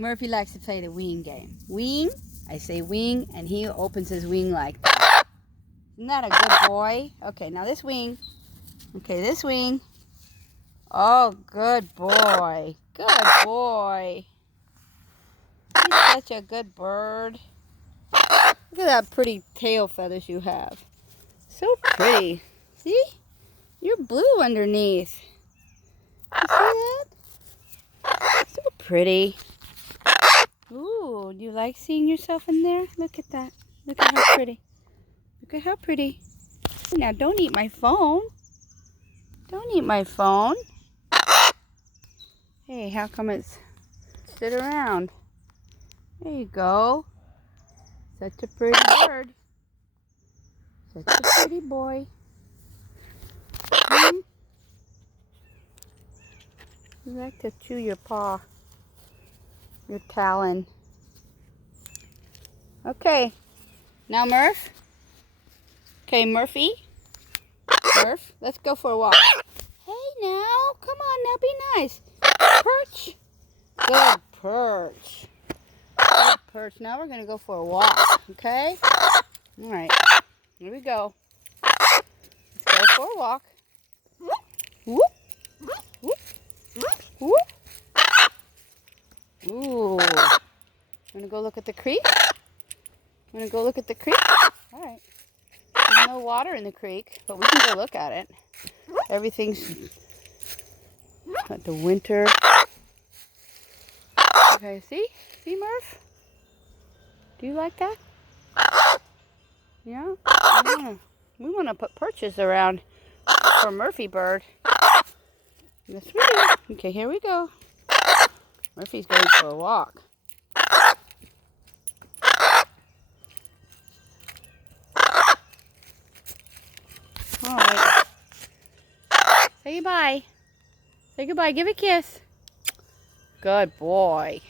Murphy likes to play the wing game. Wing, I say wing, and he opens his wing like that. Isn't that a good boy? Okay, now this wing. Okay, this wing. Oh, good boy. Good boy. He's such a good bird. Look at that pretty tail feathers you have. So pretty. See? You're blue underneath. You see that? So pretty. Ooh, do you like seeing yourself in there? Look at that. Look at how pretty. Look at how pretty. Now, don't eat my phone. Don't eat my phone. Hey, how come it's... Sit around. There you go. Such a pretty bird. Such a pretty boy. You like to chew your paw. Your talon. Okay. Now Murph. Okay, Murphy. Murph, let's go for a walk. Hey now. Come on now. Be nice. Perch. Good perch. Good perch. Now we're going to go for a walk. Okay? All right. Here we go. Let's go for a walk. Whoop. Whoop. Whoop. Ooh. Want to go look at the creek? Want to go look at the creek? All right. There's no water in the creek, but we can go look at it. Everything's at the winter. Okay, see? See, Murph? Do you like that? Yeah? We want to put perches around for Murphy bird. Yes, we do. Okay, here we go. Murphy's going for a walk. All right. Say goodbye. Say goodbye. Give a kiss. Good boy.